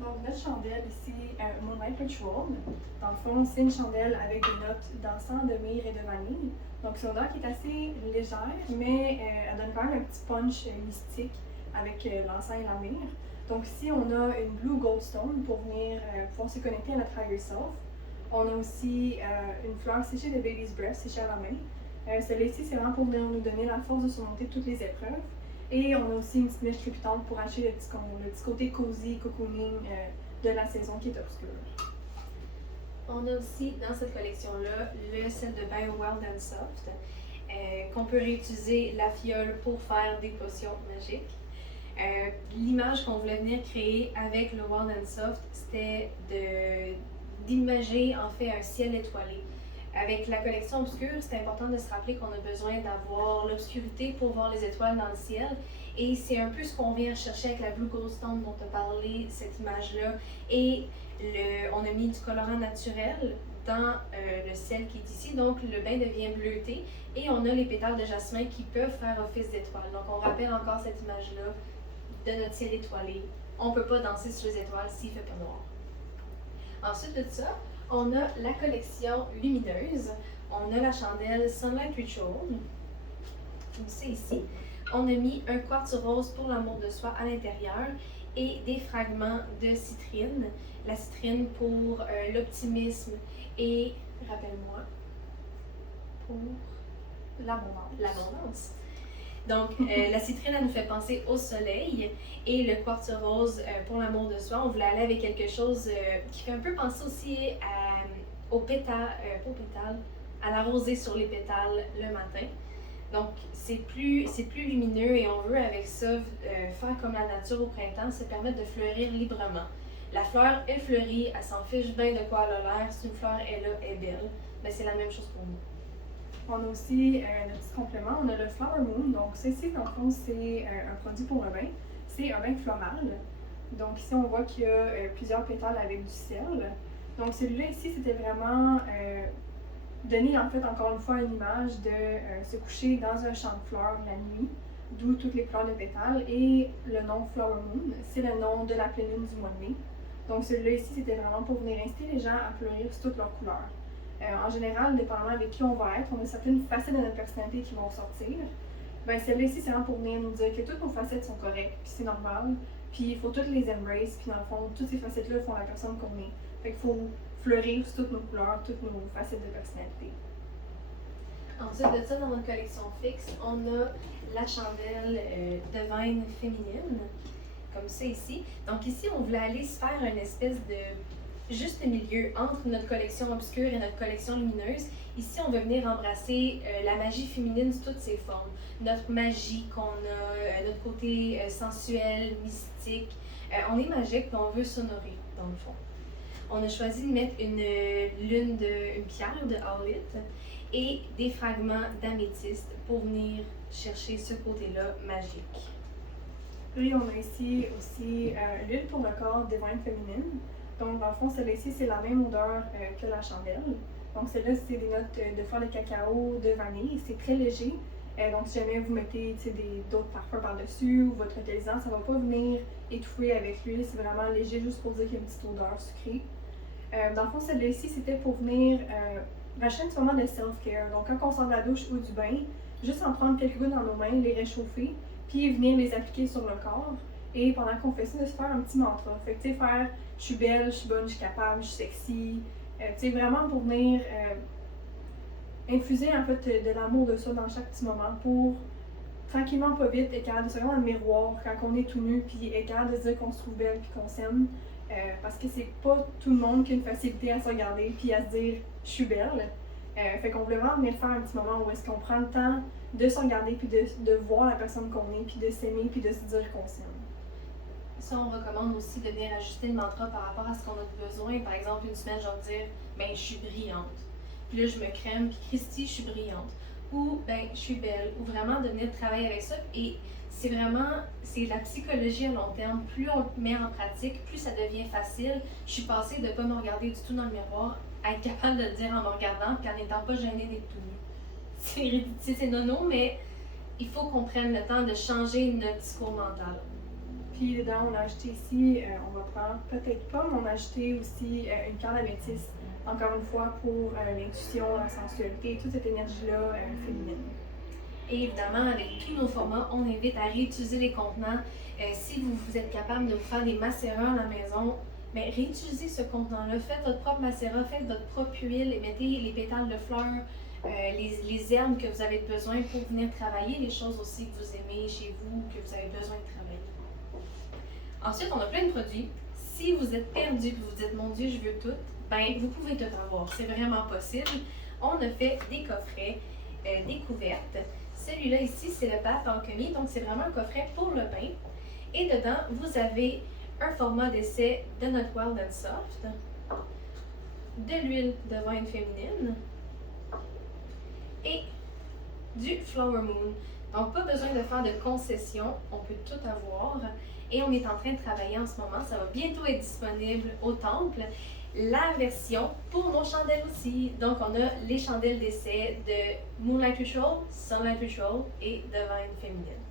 Donc, notre chandelle ici, Moonlight Ritual, dans le fond, c'est une chandelle avec des notes d'encens, de myrrhe et de vanille. Donc, c'est une odeur qui est assez légère, mais elle donne quand même un petit punch mystique avec l'encens et la myrrhe. Donc, ici, on a une Blue Goldstone pour venir pouvoir se connecter à notre higher self. On a aussi une fleur séchée de Baby's Breath, séchée à la main. Celle-ci, c'est vraiment pour venir nous donner la force de surmonter toutes les épreuves. Et on a aussi une petite mèche crépitante pour acheter le petit côté cozy, cocooning de la saison qui est obscure. On a aussi dans cette collection-là le set de Bio Wild and Soft, qu'on peut réutiliser la fiole pour faire des potions magiques. L'image qu'on voulait venir créer avec le Wild and Soft, c'était d'imager en fait un ciel étoilé. Avec la collection obscure, c'est important de se rappeler qu'on a besoin d'avoir l'obscurité pour voir les étoiles dans le ciel. Et c'est un peu ce qu'on vient chercher avec la Blue Goldstone dont tu as parlé, cette image-là. Et on a mis du colorant naturel dans le ciel qui est ici. Donc le bain devient bleuté et on a les pétales de jasmin qui peuvent faire office d'étoiles. Donc on rappelle encore cette image-là de notre ciel étoilé. On ne peut pas danser sur les étoiles s'il ne fait pas noir. Ensuite de ça, on a la collection lumineuse. On a la chandelle Sunlight Ritual. Comme c'est ici. On a mis un quartz rose pour l'amour de soi à l'intérieur et des fragments de citrine. La citrine pour l'optimisme et, rappelle-moi, pour l'abondance. Donc, la citrine, elle nous fait penser au soleil et le quartz rose pour l'amour de soi. On voulait aller avec quelque chose qui fait un peu penser aussi aux pétales, à la rosée sur les pétales le matin. Donc, c'est plus lumineux et on veut avec ça faire comme la nature au printemps, se permettre de fleurir librement. La fleur, elle fleurit, elle s'en fiche bien de quoi elle a l'air. Si une fleur est là, elle est belle. Mais c'est la même chose pour nous. On a aussi notre petit complément, on a le Flower Moon. Donc, ceci, dans le fond, c'est un produit pour un bain. C'est un bain floral. Donc, ici, on voit qu'il y a plusieurs pétales avec du ciel. Donc, celui-là, ici, c'était vraiment donner, en fait, encore une fois, une image de se coucher dans un champ de fleurs la nuit, d'où toutes les fleurs de pétales. Et le nom Flower Moon, c'est le nom de la pleine lune du mois de mai. Donc, celui-là, ici, c'était vraiment pour venir inciter les gens à fleurir sous toutes leurs couleurs. En général, dépendamment avec qui on va être, on a certaines facettes de notre personnalité qui vont sortir. Ben, celle-là ici, c'est vraiment pour venir nous dire que toutes nos facettes sont correctes, puis c'est normal, puis il faut toutes les embrace, puis dans le fond, toutes ces facettes-là font la personne qu'on est. Fait qu'il faut fleurir sur toutes nos couleurs, toutes nos facettes de personnalité. Ensuite de ça, dans notre collection fixe, on a la chandelle Divine féminine, comme ça ici. Donc ici, on voulait aller se faire une espèce de juste milieu entre notre collection obscure et notre collection lumineuse. Ici, on veut venir embrasser la magie féminine sous toutes ses formes. Notre magie qu'on a, notre côté sensuel, mystique. On est magique, mais on veut s'honorer, dans le fond. On a choisi de mettre une pierre de howlite et des fragments d'améthyste pour venir chercher ce côté-là magique. Puis on a ici aussi l'huile pour le corps Divine féminine. Donc, dans le fond, celle-ci, c'est la même odeur que la chandelle. Donc, celle-là, c'est des notes de fleurs de cacao, de vanille. C'est très léger. Donc, si jamais vous mettez d'autres parfums par-dessus ou votre utilisant, ça ne va pas venir étouffer avec l'huile. C'est vraiment léger, juste pour dire qu'il y a une petite odeur sucrée. Dans le fond, celle-ci, c'était pour venir racheter un petit moment de self-care. Donc, quand on sort de la douche ou du bain, juste en prendre quelques gouttes dans nos mains, les réchauffer, puis venir les appliquer sur le corps. Et pendant qu'on fait ça, de se faire un petit mantra. Fait que, tu sais, faire « je suis belle, je suis bonne, je suis capable, je suis sexy ». Tu sais, vraiment pour venir infuser, en fait, de l'amour de ça dans chaque petit moment pour, tranquillement, pas vite, être capable de se regarder dans le miroir quand on est tout nu, puis être capable de se dire qu'on se trouve belle puis qu'on s'aime. Parce que c'est pas tout le monde qui a une facilité à se regarder puis à se dire « je suis belle ». Fait qu'on voulait vraiment venir faire un petit moment où est-ce qu'on prend le temps de se regarder puis de voir la personne qu'on est puis de s'aimer puis de se dire qu'on s'aime. Ça, on recommande aussi de venir ajuster le mantra par rapport à ce qu'on a besoin. Par exemple, une semaine, je vais dire, ben, je suis brillante. Puis là, je me crème, puis Christy, je suis brillante. Ou, ben, je suis belle. Ou vraiment de venir travailler avec ça. Et c'est la psychologie à long terme. Plus on le met en pratique, plus ça devient facile. Je suis passée de ne pas me regarder du tout dans le miroir à être capable de le dire en me regardant, puis en n'étant pas gênée d'être tout nu. C'est nono, mais il faut qu'on prenne le temps de changer notre discours mental. Puis dedans, on a acheté ici, on va prendre peut-être pas, mais on a acheté aussi une corde d'améthyste, encore une fois pour l'intuition, la sensualité, toute cette énergie-là féminine. Et évidemment, avec tous nos formats, on invite à réutiliser les contenants. Si vous êtes capable de vous faire des macérats à la maison, mais réutilisez ce contenant-là. Faites votre propre macérat, faites votre propre huile et mettez les pétales de fleurs, les herbes que vous avez besoin pour venir travailler les choses aussi que vous aimez chez vous, que vous avez besoin de travailler. Ensuite, on a plein de produits. Si vous êtes perdu et vous dites mon Dieu, je veux tout, ben vous pouvez tout avoir. C'est vraiment possible. On a fait des coffrets, des couvertes. Celui-là ici, c'est le bath alchemy, donc c'est vraiment un coffret pour le bain. Et dedans, vous avez un format d'essai de notre Wild and Soft, de l'huile de vin féminine et du Flower Moon. Donc, pas besoin de faire de concessions, on peut tout avoir. Et on est en train de travailler en ce moment, ça va bientôt être disponible au temple, la version pour nos chandelles aussi. Donc, on a les chandelles d'essai de Moonlight Ritual, Sunlight Ritual et Divine Féminine.